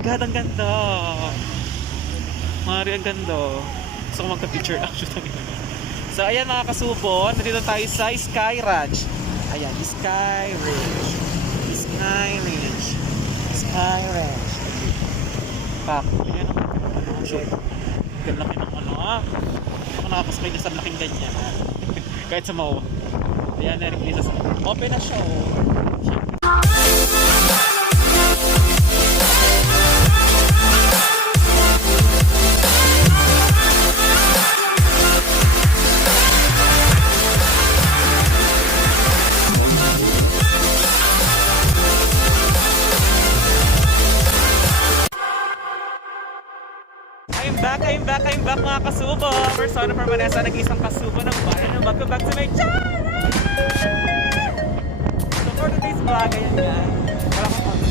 my God, ang ganda. Mari, ang ganda. Gusto ko magka-picture actually. So, ayan mga kasubo. Nandito tayo sa Sky Ranch. Ayan, Sky Ranch. Sky Ranch. Sky Ranch. Pak, ayan ang shoot. Ganda laki ng ano ah. Ako nakakasakay na sa laking ganyan. Kahit sa MOA. Ayan, narin dito sa open na siya oh. I'm back mga kasubo. Persona Permanesa, nag-isang kasubo ng bayan. Welcome back to my channel! So for today's vlog, ayan yan. Wala kang kami.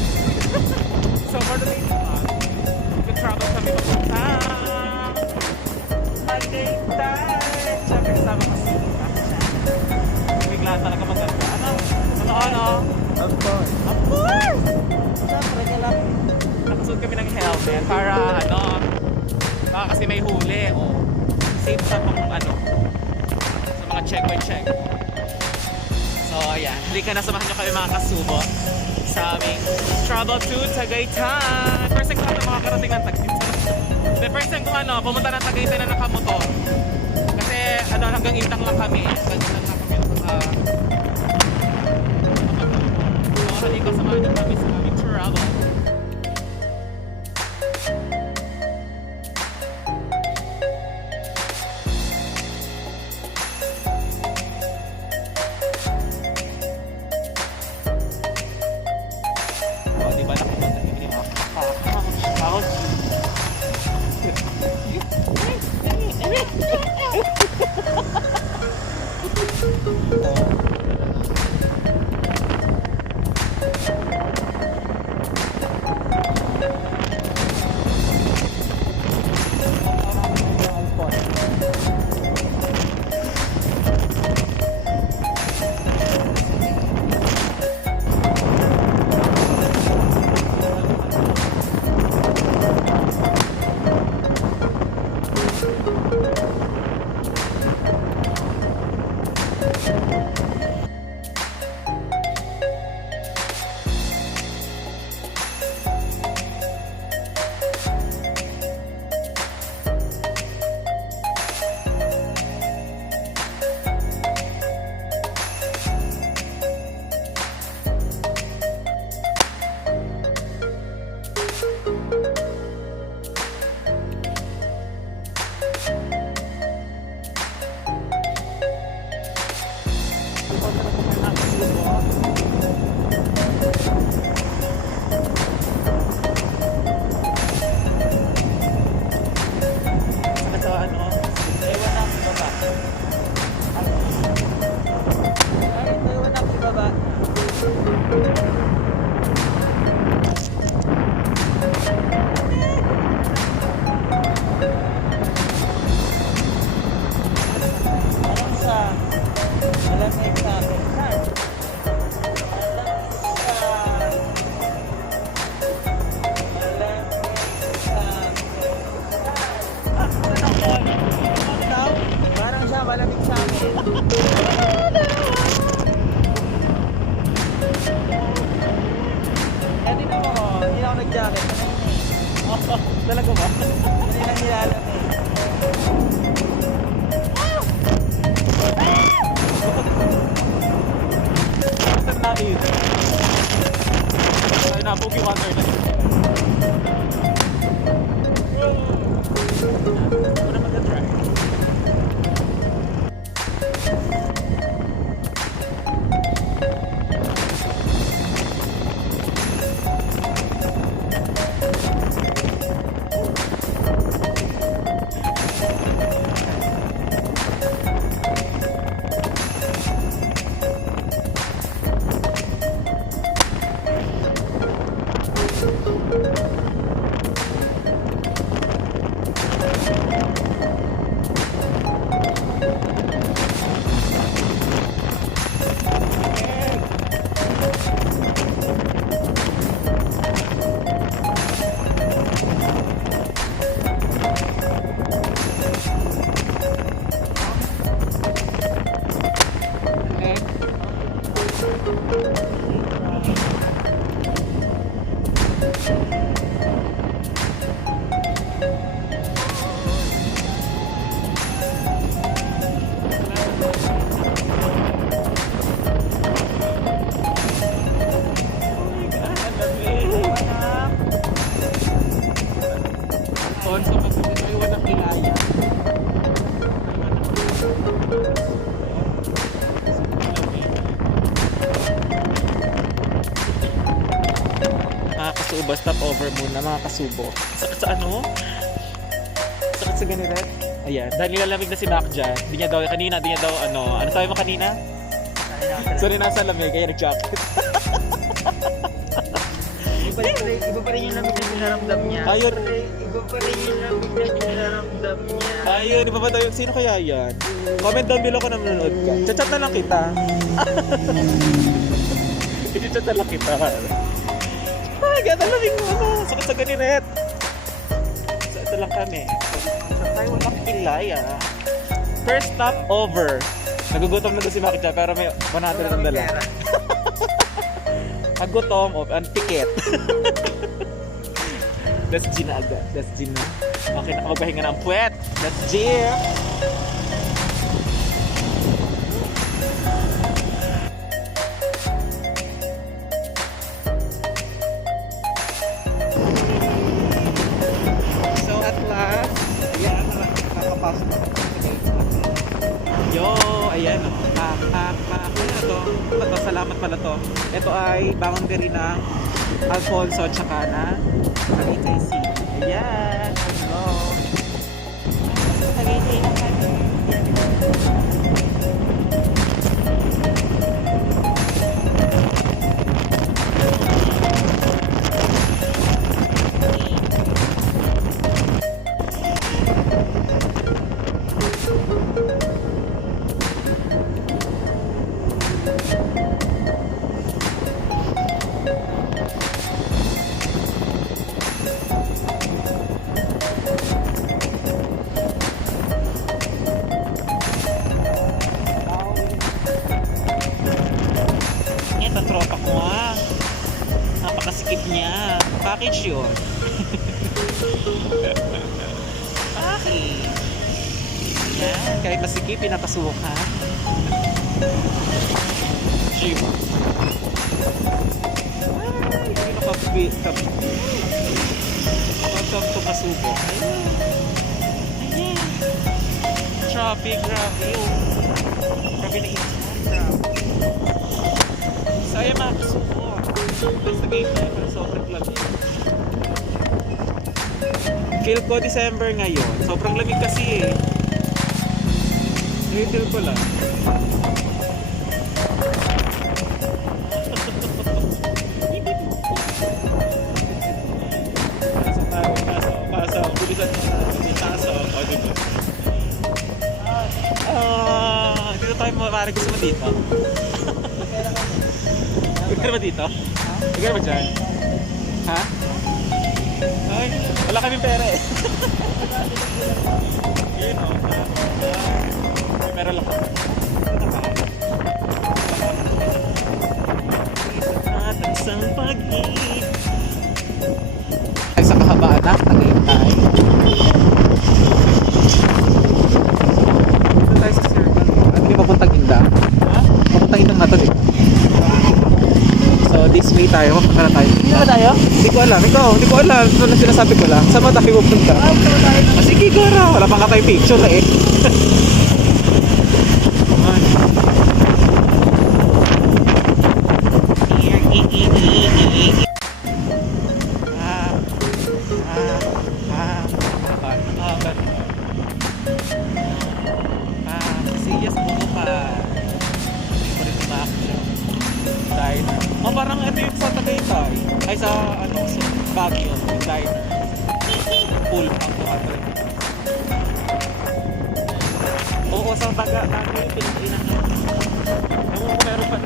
So for today's vlog, travel kami papunta. Tagaytay! Siyempre kasama kasubo. Bigla talaga maganda. Ano? Of course! Siyempre kailangan. Nakasuot kami ng helmet para baka kasi may huli o safe sa mga sa mga check. So ayan, hindi ka na samahan nyo kami mga kasubo sa aming travel to Tagaytay. First time ko natin makakarating ng Tagaytay. The first time ko pumunta ng Tagaytay na nakamotor. Kasi hanggang Intang lang kami. So hindi ko samahan nyo kami sa aming travel. Malamig sa akin. Hindi mo ako, hindi ako nag-jacket. Talaga ba? Hindi lang nilalam eh. Saan tayo? Ay, nabugi water na. Ano naman na-try? Alfonso, mag-iwan ng kilaya. Mga kasubo, stop over muna mga kasubo. Sakit sa ano? Sakit sa ganito? Ayan, dahil nilalamig na si Mac dyan. Di niya daw, kanina, di niya daw ano. Ano sabi mo kanina? Sorry, nasa lamig, kaya nag-jacket. Iba pa rin yung lamig na pinaramdam niya. Ayun. Iba pa rin yung lamig na pinaramdam niya. Ayun, iba ba tayo? Sino kaya yan? Comment down below kung nanonood ka. Chat-chat na lang kita. I-chat na lang kita. Ay, ganda lamig mo ano. Sakit sa ganiret. So, ito lang kami. Sa tayo walang kilaya. First stop over. Nagugutom na doon si Maki dyan, pero may 100 ang dala. Nagutom o ang ticket. That's G na agad. That's G na. Okay, nakapagpahinga ng puwet. That's G. So at last, ayan, nakapasok na ako. Yo, ayan o. Ano to? Ano to? Salamat pala to. Ito ay boundary ng Alfonso tsaka na AKC. Ayan. Hello. Tagaytay na kami. Ito, tropa ko nga. Napakasikip niya. Package yun. Package. Yan, kahit masikip, pinapasukan. Gym. Ay, hindi nakapit. Welcome to Kasubo. Ayan. Traffic, grabe. Grabe na init. Saya mga kasubo. Basta game tayo pero sobrang lamig. Feel ko December ngayon. Sobrang lamig kasi eh. Feel ko lang. Pasok. Bilisan mo na. Pasok. O, diba? Dito tayo makarag. Gusto mo dito? Huwag ka naman dito? Huwag ka naman dyan? Ha? Ay, wala kaming pera eh. Yun o. May pera lang kami. At isang pag-ibig. Ay, sa kahabaan na, Tagaytay. Dito tayo sa circle. Ano yung papuntang Inda? Ha? Papuntang Indang natin eh. So this way tayo, papunta na tayo. Hindi ba tayo? Hindi ko alam, ikaw, hindi ko alam. Ito lang sinasabi ko lang. Saan ba tayo pupunta? Gusto ba tayo? Sige, gara. Wala pang ka tayo picture na eh. Serious mo pa. Hindi ko rin umakit. Diner. Oh, parang ito yung sa Tagaytay. Ay, sa ano, sa Baguio. Yung diner. Pool pang ito. Oo, sa Baguio yung Pilipinas. Ewan ko meron pa.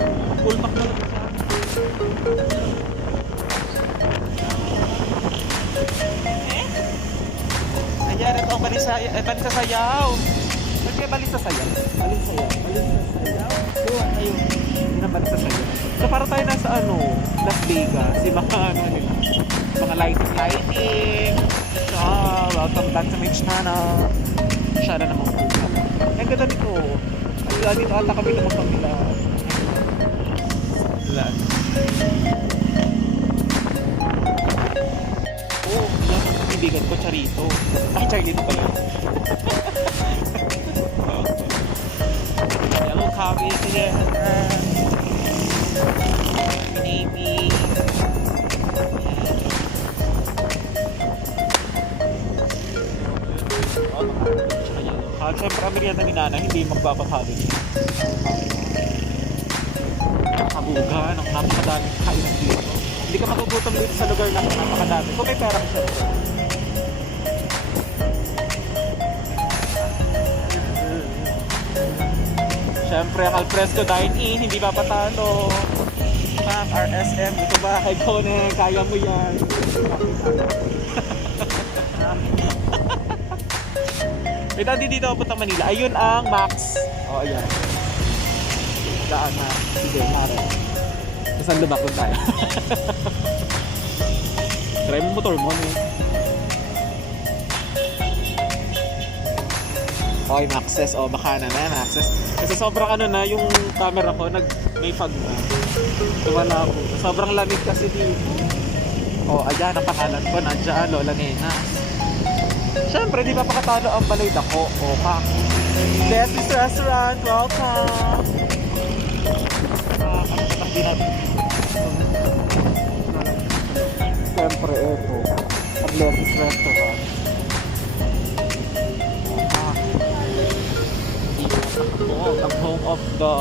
Pool pack na lang siya. Ayan, ito ang balisa sayaw. Ba't kaya balisa sayaw? Balisa sayaw. Doon, ayun. Hindi na balisa sayaw. So para tayo nasa ano, Las Vegas, si mga ano nila. mga lighting. So, welcome back to my channel. Siya na naman po. Ang ganda nito. Ay, dito ata kami lumagpapila. Wala. Oh, yan ang kaibigan ko, Charito. Ay, Charlito pa yun. Hello, Kami. Maybe. Siyempre, ang merienda ni Nana, hindi magpapakalo niya. Nakabuga, napakadaming kainan dito. Hindi ka magugutom dito sa lugar na ito, napakadami. Kung may pera ka siya. Siyempre, ang Alfresco dine-in, hindi papatalo. Ma'am, RSM, ito ba? Kay Conan, kaya mo yan. Wait, hindi dito ako puntang Manila. Ayun ang Max. O, ayan. Daan na. Sige, mare. Saan lumakon tayo? Try mo motor mo, no? Okay, Maxes. O, makana na, Maxes. Kasi sobrang ano na, yung camera ko, may fog na. Tumala ako. Sobrang lamig kasi dito. O, ayan, ang pangalan ko. Nandiyan, Lola Nenas. Siyempre, di ba pakatalo ang balay dako? O, pa. Leslie's Restaurant, welcome! Ang tatakbi natin. Siyempre, ito. Ang Leslie's Restaurant. Ang home of the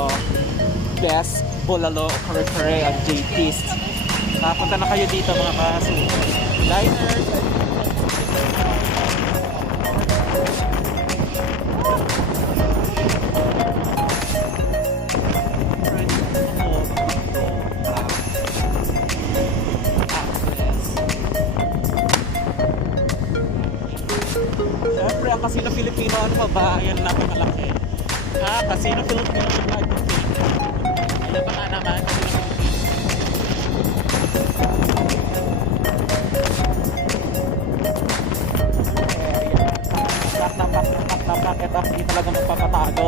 best Bolalo, Kare-Kare, at JT's. Nakapunta na kayo dito mga kaso. Diners, ang Casino Filipino, ano pa ba? Ayan, napakalaki. Casino Filipino, live of fame. Ayan pa nga naman, Casino Filipino. Tapak, ito hindi talaga magpapatago.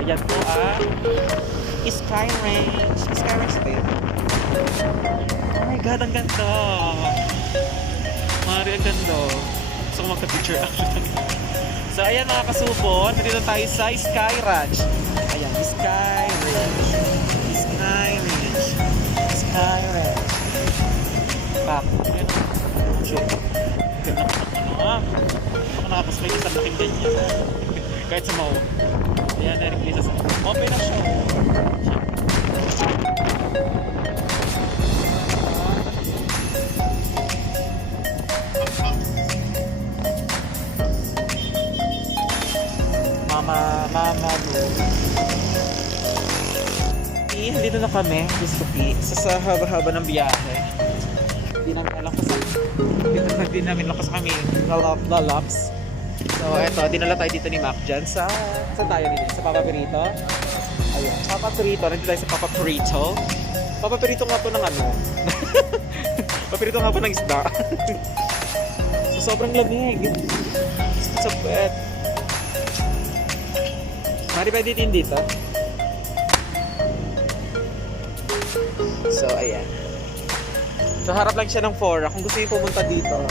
Ayan po Sky Range. Sky Range ba yun? Oh my God, ang ganda. Mari, ang ganda. Gusto ko magka-picture actually. So ayan mga kasupon, nandito tayo sa Sky Ranch. Ayan, Sky Ranch. Sky Ranch. Sky Ranch. Back. Ayan. Ganda ko ano Baka nakapasmay ka sa laking ganyan. Kahit sa mao. Ayan, na-replace sa open na siya. Mama mo. Dito na kami, gusto ki. Sa haba-haba ng biyahe. Hindi namin lakas kami lalaps. So eto, dinala tayo dito ni Mac dyan sa tayo nito? Sa Papa Perito. Ayun, Papa Perito. Nandito tayo sa Papa Perito. Papa Perito nga po ng ano. Papa Perito nga po ng isda. So sobrang lamig. Sa puwet. Mari pwede din dito. So, ayan. So, harap lang siya ng Fora. Kung gusto niyo pumunta dito,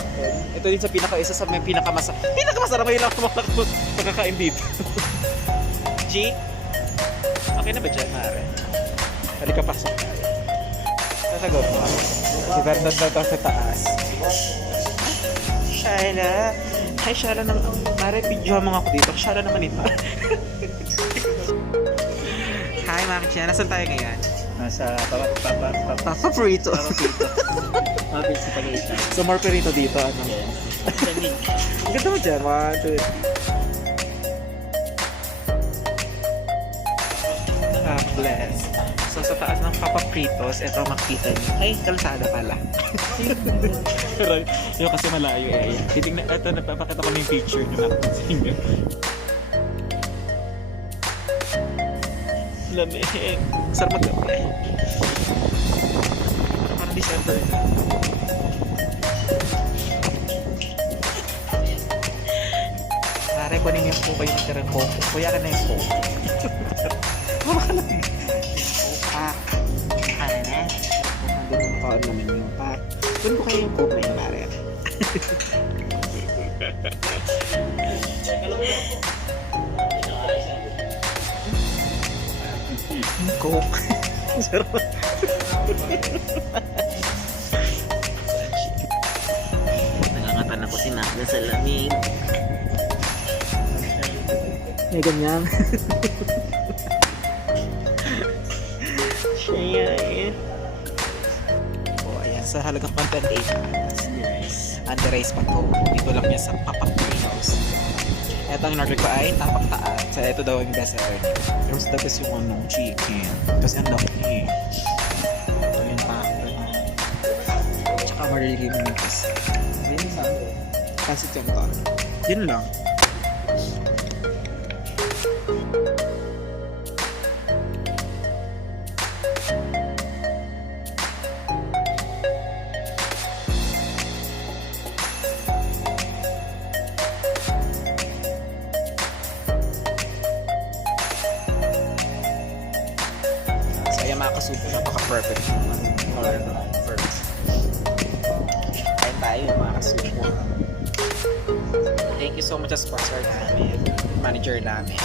ito din sa isa sa may pinakamasarap ngayon lang makakain dito. G? Okay na ba dyan, Mare? Halika, pasok tayo. Sasagot mo. Si Vernon daw sa taas. Shaila. Hi, Shaila naman. Mare, video mo nga ako dito. Shaila naman ito. Hi, Ma'am Chia. Nasaan tayo ngayon? Nasa Papa Perito. Mabit sa Tagaytay. So, more Perito dito. Ano? Lamig. Ang ganda mo dyan. 1, 2. Bless. So, sa taas ng Papa Peritos, ito makita niyo. Ay, kalsada pala. Pero, yun kasi malayo eh. Titignan, ito, napapakita ko na yung picture nyo na sa inyo. Lamig. Sarap magkape. Parang December na. Pare, kunin yung coke yung tirang coke. Kuya ka na yung coke. Mama ka lang. Ah, ano na? Nandun ko naman yung pa. Kunin ko kayo yung coke na yung pare. Coke. Sarap. Nangangatan ako si Naga sa lamig. May ganyan. Siya yan. Oh, ayan. Sa halagang 128. Yes. Under rice pa to. Dito lang yan sa Papak House. Ito ang in-order ko ay tapak taat. So, ito daw yung best seller nito. Tapos tapos yung ano, chicken. Tapos ang laki. Ito yung pack. Tsaka marilimunis. Yun lang. Pansit yung to. Yun lang. Mga kasubo, napaka-perfect first. Kain tayo mga kasubo. Thank you so much sa sponsor namin, manager namin.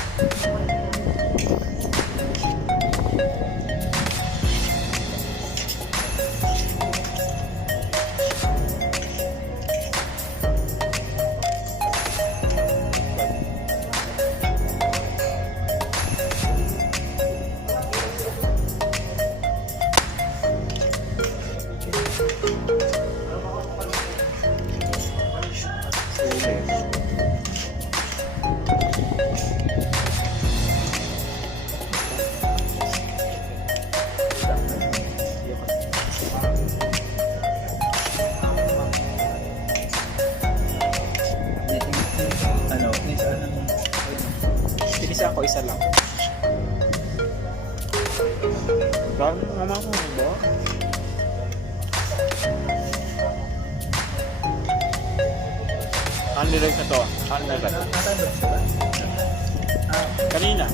Pinisa ko isa lang. Dami naman ko ba? Unlimited na to. Unlimited. Kanina.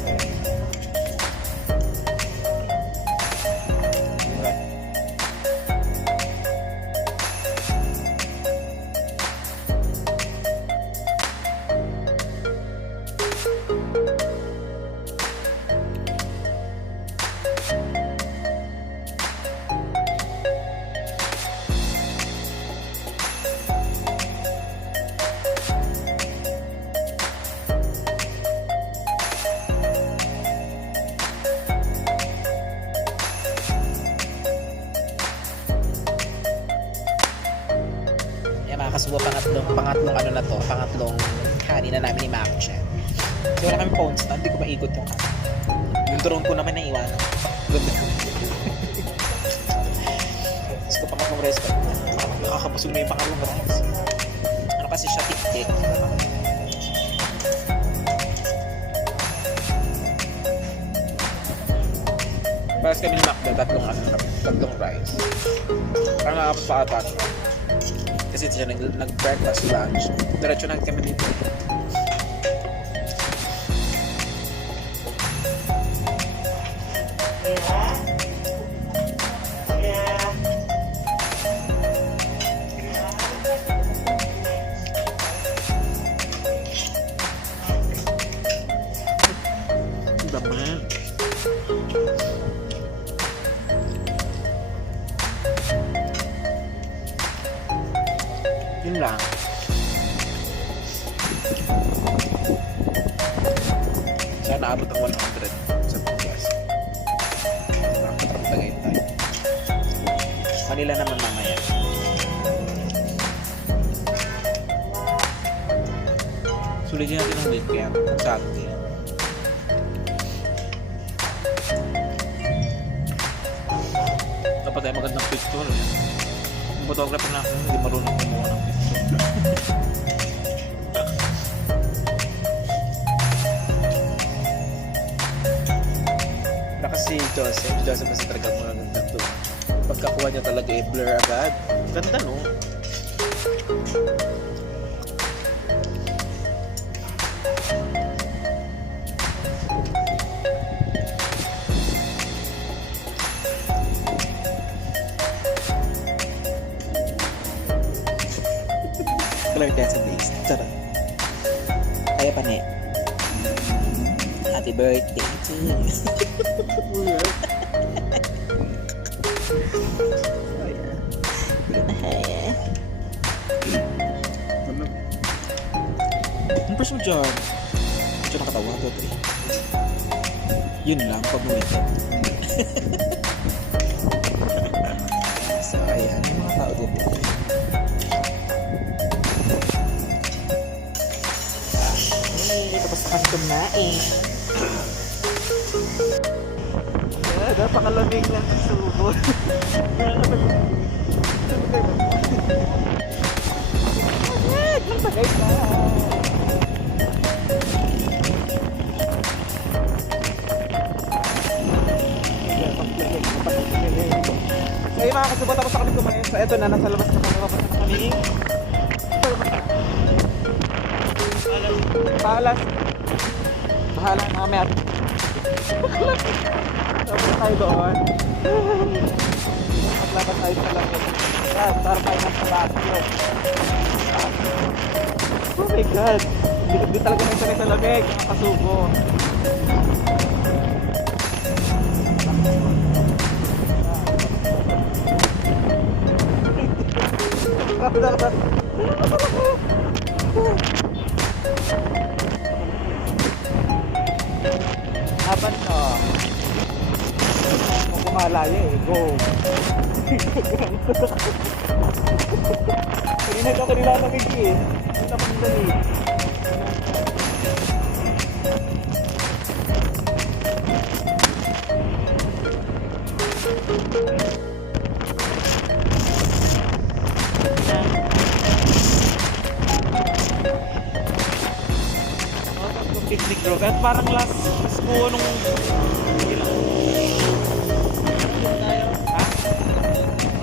Kasuwa pangatlong ano na to, pangatlong hani na namin ni Mako-chan. So wala kami phone stand, hindi ko maikot yung hani. Yung drone ko naman naiwanan. Ganda. Tapos ko pangatlong restaurant, nakakabusog na yung pangatlong rice. Ano kasi siya, tik-tik. Balas kami ni Mako, tatlong rice. Parang nakapos pa ata. Kasi siya nag-breakfast lunch. Diretso na kami dito. Daman. Yun lang. Sana abot ang 100 sa podcast. Nakakatagay tayo. Manila naman mamaya. Sulitin natin ang weight kaya sakti. Dapat tayo magandang picture. Yung photographer na ako, hindi marunong kumuha ng picture. si Joseph. Si Joseph kasi talaga mga ganda to. Pagkakuha niya talaga blur agad. Ganda no? Color test base. Charot. Kaya pa na Happy birthday to you. Ang first mo dyan. Ito nakatawa. 2, 3. Yun lang, pag-uwitin. So, ayan. Yung mga tao dito. Tapos na kami kumain. Napakalamig ng subo. Magpagay ka. Ngayon mga kasubot, tapos na kami kumain. So eto na, nasa labas na kami. Tapos na kami. Paalas. Bahala na kami at tapos tayo doon. Maglabas tayo sa lamig. Yan, para tayo ng palakyo. Oh my God! Hindi talaga may sanay sa lamig. Mga kasubo. Haban no. Kung kumalaya eh, go. Kanina ka kanila namig eh. Kita pang dali. Picnic bro, kahit parang last ko nung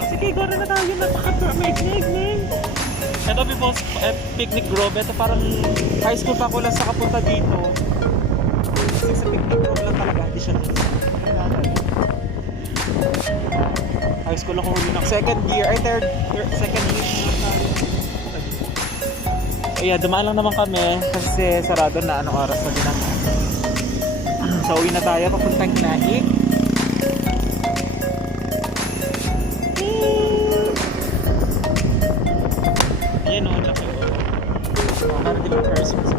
sige, gano'n na tayo, napaka-picnic. Ito before picnic grove, ito parang high school pa ako lang sa kapunta dito. Kasi sa picnic grove lang talaga, hindi siya high school ako huli ng second year, second year na tayo. So yeah, dumaan lang naman kami kasi sarado na anong oras na din ang so uwi na tayo papuntang Hinaik. Ayan o, laki o. Meron din mga persons.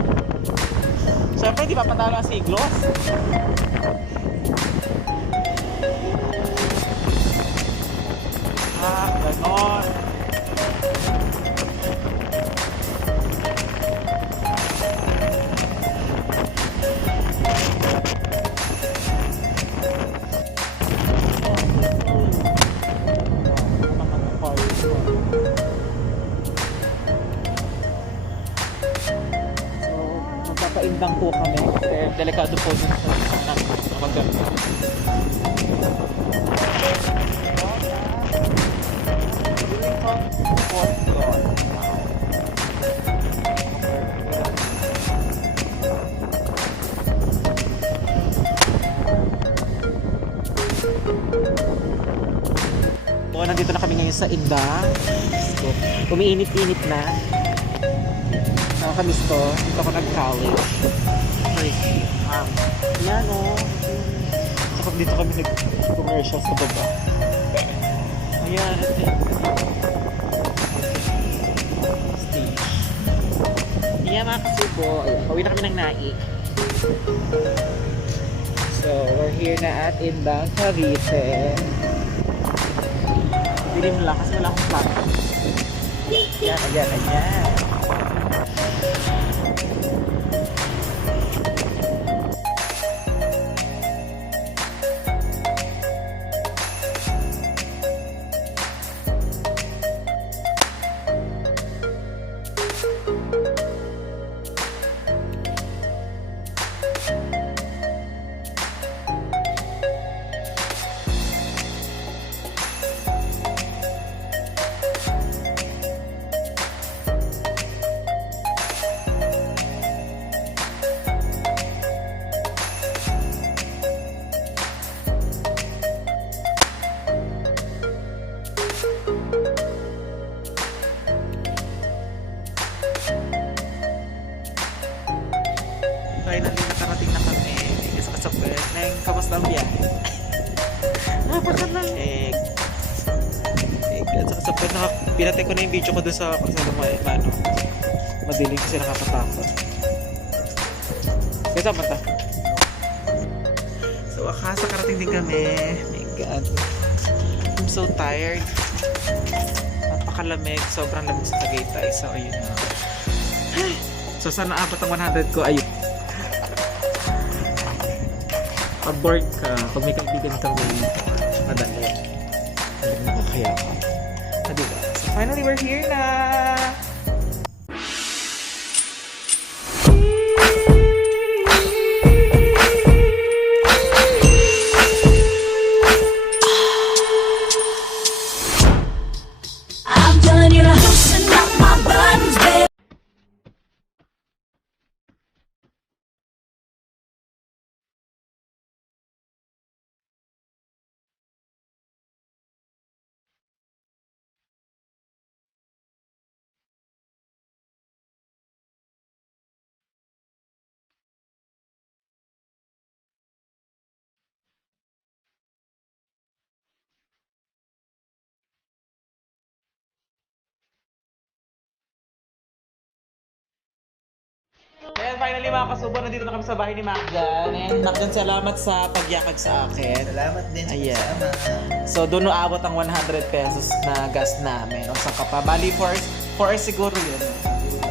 Siyempre, di pa patalo ang siglos. Ganon. Magpapaindang po kami kasi delikado po dun sa maganda. So, nandito na kami ngayon sa Indang. So, umiinit-init na. Nakakamiss to. Dito ako nag-college. First year. Yan o. Saka dito kami nag-commercial sa baba. Ayan. Stage. Ayan mga kasubo. Ayan. Pauwi na kami ng Naik. So, we're here na at Indang, Cavite. Dilim lang kasi wala akong plan. Ayan. Napakalamig. At saka sa point, pinatay ko na yung video ko doon sa kasama mo ano. Madilim kasi nakakatakot. Kaya saan punta? So, wakas, nakarating din kami. My God. I'm so tired. Napakalamig. Sobrang lamig sa Tagaytay. So, ayun na. So, sana abot ang 100 ko. Ayun. Pag-board ka, pag may kaibigan kang may madali. Nakakaya ka. Ah, diba? So, finally, we're here na! I'm done, you know, loosen up my buttons, baby. Ayan, finally mga kasubo, nandito na kami sa bahay ni Macjan. And Macjan, salamat sa pagyakag sa akin. Salamat din sa Ayan. kasama. So, doon naabot ang 100 pesos na gas namin. O saan ka pa? Bali, 4 hours siguro yun.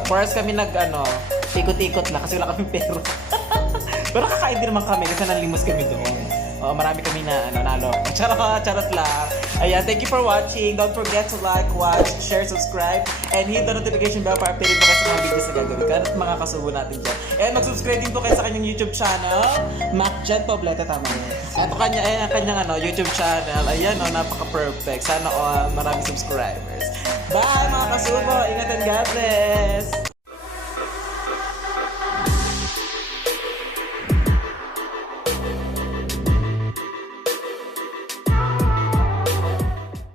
4 hours kami ikot-ikot lang kasi wala kami pera. Pero kakain din naman kami kasi nalimos kami doon. O, marami kami na nalo. Charot lang. Ayan, thank you for watching. Don't forget to like, watch, share, subscribe, and hit the notification bell para updated po kayo sa mga videos na gagawin ko at mga kasubo natin dyan. And mag-subscribe din po kayo sa kanyang YouTube channel, Macjan Poblete, tama yun. Ito kanyang YouTube channel. Ayan, napaka-perfect. Sana maraming subscribers. Bye mga kasubo! Ingat and God bless!